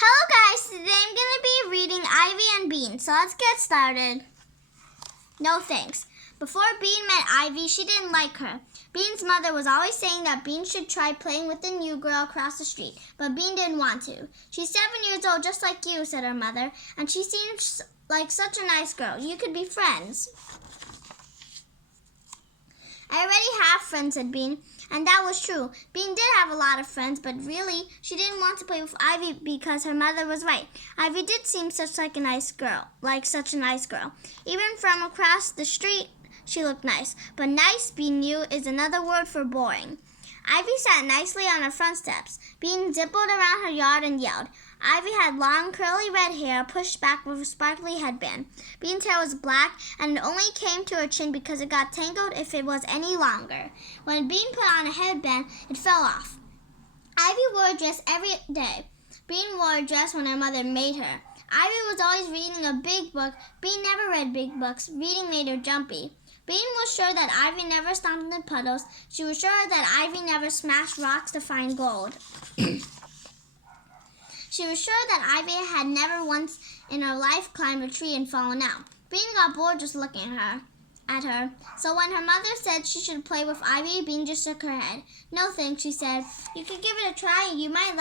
Hello guys, today I'm going to be reading Ivy and Bean, so let's get started. No thanks. Before Bean met Ivy, she didn't like her. Bean's mother was always saying that Bean should try playing with the new girl across the street, but Bean didn't want to. "She's 7 years old just like you," said her mother, "and she seems like such a nice girl. You could be friends." "I already have friends," said Bean. And that was true. Bean did have a lot of friends, but really, she didn't want to play with Ivy because her mother was right. Ivy did seem such a nice girl. Even from across the street, she looked nice. But nice, Bean knew, is another word for boring. Ivy sat nicely on her front steps. Bean zippled around her yard and yelled. Ivy had long, curly red hair pushed back with a sparkly headband. Bean's hair was black, and it only came to her chin because it got tangled if it was any longer. When Bean put on a headband, it fell off. Ivy wore a dress every day. Bean wore a dress when her mother made her. Ivy was always reading a big book. Bean never read big books. Reading made her jumpy. Bean was sure that Ivy never stomped in puddles. She was sure that Ivy never smashed rocks to find gold. She was sure that Ivy had never once in her life climbed a tree and fallen out. Bean got bored just looking at her. So when her mother said she should play with Ivy, Bean just shook her head. "No thanks," she said. "You could give it a try. You might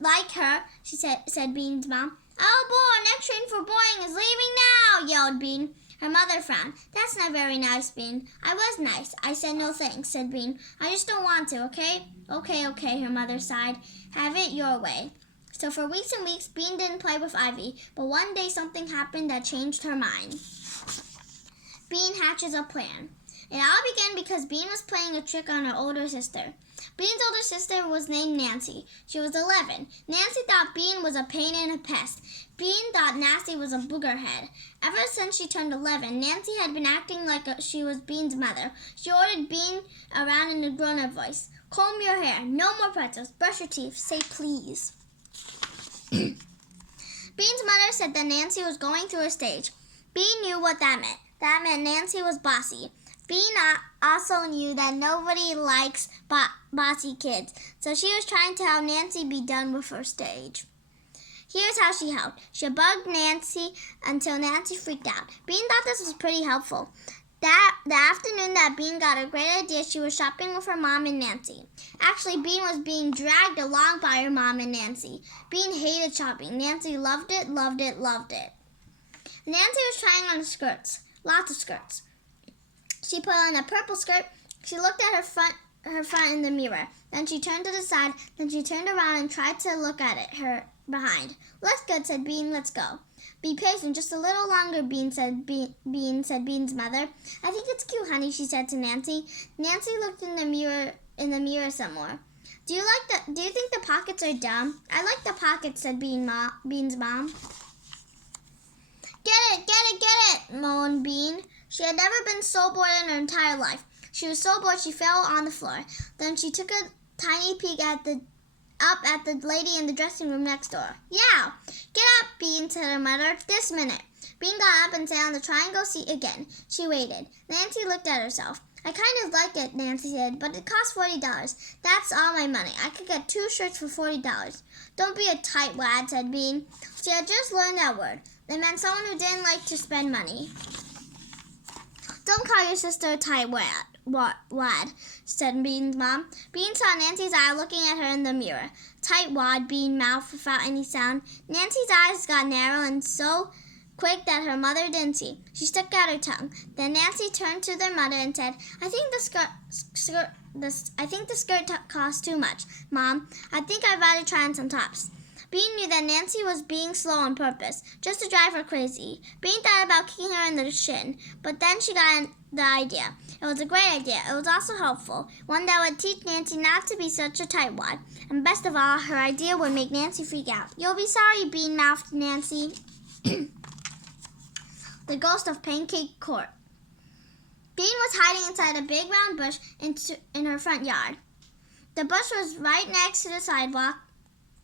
like her," said Bean's mom. "Oh boy, next train for boring is leaving now," yelled Bean. Her mother frowned. "That's not very nice, Bean." "I was nice. I said no thanks," said Bean. "I just don't want to, okay?" Okay, her mother sighed. "Have it your way." So for weeks and weeks, Bean didn't play with Ivy, but one day something happened that changed her mind. Bean hatches a plan. It all began because Bean was playing a trick on her older sister. Bean's older sister was named Nancy. She was 11. Nancy thought Bean was a pain and a pest. Bean thought Nancy was a boogerhead. Ever since she turned 11, Nancy had been acting like she was Bean's mother. She ordered Bean around in a grown-up voice. "Comb your hair. No more pretzels. Brush your teeth. Say please." Bean's mother said that Nancy was going through a stage. Bean knew what that meant. That meant Nancy was bossy. Bean also knew that nobody likes bossy kids, so she was trying to help Nancy be done with her stage. Here's how she helped. She bugged Nancy until Nancy freaked out. Bean thought this was pretty helpful. The afternoon that Bean got a great idea, she was shopping with her mom and Nancy. Actually, Bean was being dragged along by her mom and Nancy. Bean hated shopping. Nancy loved it. Nancy was trying on skirts, lots of skirts. She put on a purple skirt. She looked at her front in the mirror. Then she turned to the side. Then she turned around and tried to look at it, her behind. "Looks good," said Bean. "Let's go." "Be patient, just a little longer," said Bean's mother. "I think it's cute, honey," she said to Nancy. Nancy looked in the mirror some more. Do you think the pockets are dumb?" "I like the pockets," said Bean's mom. Get it, moaned Bean. She had never been so bored in her entire life. She was so bored she fell on the floor. Then she took a tiny peek up at the lady in the dressing room next door. "Yeah, get up, Bean," said her mother. "This minute." Bean got up and sat on the triangle seat again. She waited. Nancy looked at herself. "I kind of like it," Nancy said, "but it costs $40. That's all my money. I could get 2 shirts for $40. "Don't be a tightwad," said Bean. She had just learned that word. It meant someone who didn't like to spend money. "Don't call your sister a tightwad," said Bean's mom. Bean saw Nancy's eye looking at her in the mirror. "Tightwad," Bean mouthed without any sound. Nancy's eyes got narrow and so quick that her mother didn't see. She stuck out her tongue. Then Nancy turned to their mother and said, I think the skirt costs too much, Mom. I think I'd rather try on some tops." Bean knew that Nancy was being slow on purpose, just to drive her crazy. Bean thought about kicking her in the shin, but then she got the idea. It was a great idea. It was also helpful, one that would teach Nancy not to be such a tightwad. And best of all, her idea would make Nancy freak out. "You'll be sorry," Bean mouthed Nancy. The ghost of Pancake Court. Bean was hiding inside a big round bush in her front yard. The bush was right next to the sidewalk,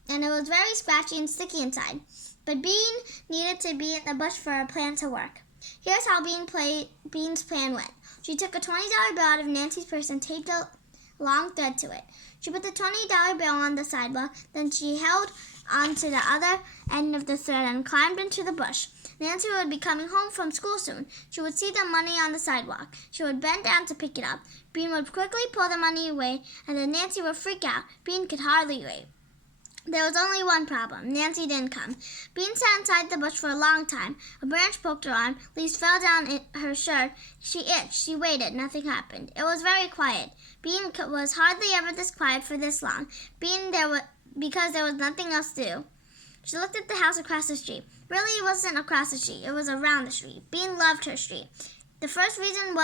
and it was very scratchy and sticky inside. But Bean needed to be in the bush for her plan to work. Here's how Bean's plan went. She took a $20 bill out of Nancy's purse and taped a long thread to it. She put the $20 bill on the sidewalk. Then she held onto the other end of the thread and climbed into the bush. Nancy would be coming home from school soon. She would see the money on the sidewalk. She would bend down to pick it up. Bean would quickly pull the money away, and then Nancy would freak out. Bean could hardly wait. There was only one problem. Nancy didn't come. Bean sat inside the bush for a long time. A branch poked her arm. Leaves fell down in her shirt. She itched. She waited. Nothing happened. It was very quiet. Bean was hardly ever this quiet for this long. Because there was nothing else to do. She looked at the house across the street. Really, it wasn't across the street. It was around the street. Bean loved her street. The first reason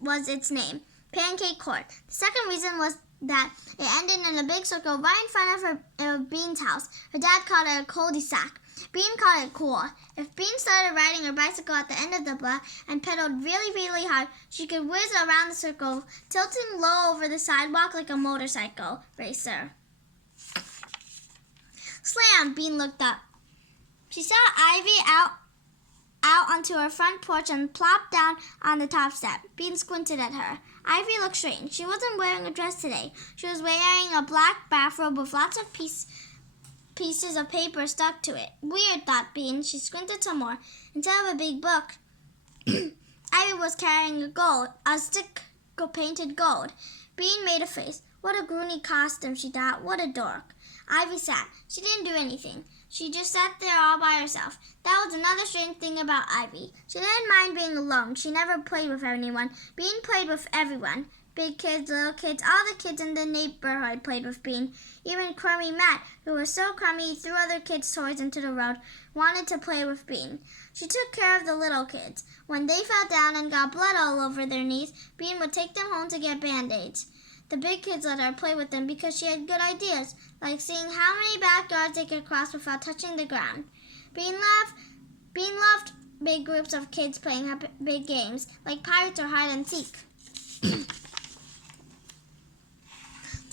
was its name, Pancake Court. The second reason was that it ended in a big circle right in front of Bean's house. Her dad called it a cul-de-sac. Bean called it cool. If Bean started riding her bicycle at the end of the block and pedaled really, really hard, she could whiz around the circle, tilting low over the sidewalk like a motorcycle racer. Slam! Bean looked up. She saw Ivy out onto her front porch and plopped down on the top step. Bean squinted at her. Ivy looked strange. She wasn't wearing a dress today. She was wearing a black bathrobe with lots of pieces of paper stuck to it. Weird, thought Bean. She squinted some more. Instead of a big book, Ivy was carrying a stick painted gold. Bean made a face. What a groony costume, she thought. What a dork. Ivy sat. She didn't do anything. She just sat there all by herself. That was another strange thing about Ivy. She didn't mind being alone. She never played with anyone. Bean played with everyone. Big kids, little kids, all the kids in the neighborhood played with Bean. Even Crummy Matt, who was so crummy he threw other kids' toys into the road, wanted to play with Bean. She took care of the little kids. When they fell down and got blood all over their knees, Bean would take them home to get Band-Aids. The big kids let her play with them because she had good ideas, like seeing how many backyards they could cross without touching the ground. Bean loved big groups of kids playing big games, like pirates or hide and seek.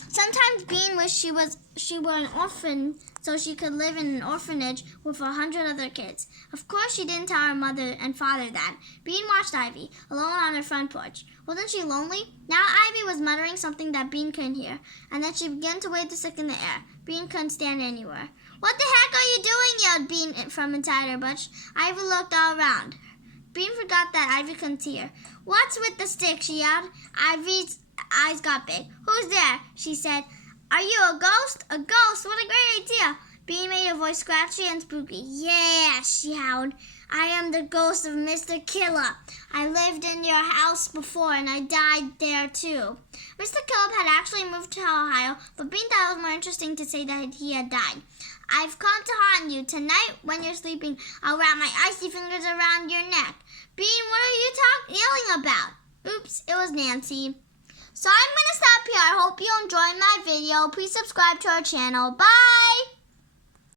Sometimes Bean wished she were an orphan so she could live in an orphanage with 100 other kids. Of course, she didn't tell her mother and father that. Bean watched Ivy, alone on her front porch. Wasn't she lonely? Now Ivy was muttering something that Bean couldn't hear, and then she began to wave the stick in the air. Bean couldn't stand anywhere. What the heck are you doing? Yelled Bean from inside her bush. Ivy looked all around. Bean forgot that Ivy couldn't see her. What's with the stick? She yelled. Ivy's eyes got big. Who's there? She said. Are you a ghost? A ghost? What a great idea. Bean made her voice scratchy and spooky. Yeah, she howled. I am the ghost of Mr. Killer. I lived in your house before and I died there too. Mr. Killer had actually moved to Ohio, but Bean thought it was more interesting to say that he had died. I've come to haunt you. Tonight, when you're sleeping, I'll wrap my icy fingers around your neck. Bean, what are you yelling about? Oops, it was Nancy. So I'm going to stop here. I hope you enjoyed my video. Please subscribe to our channel. Bye!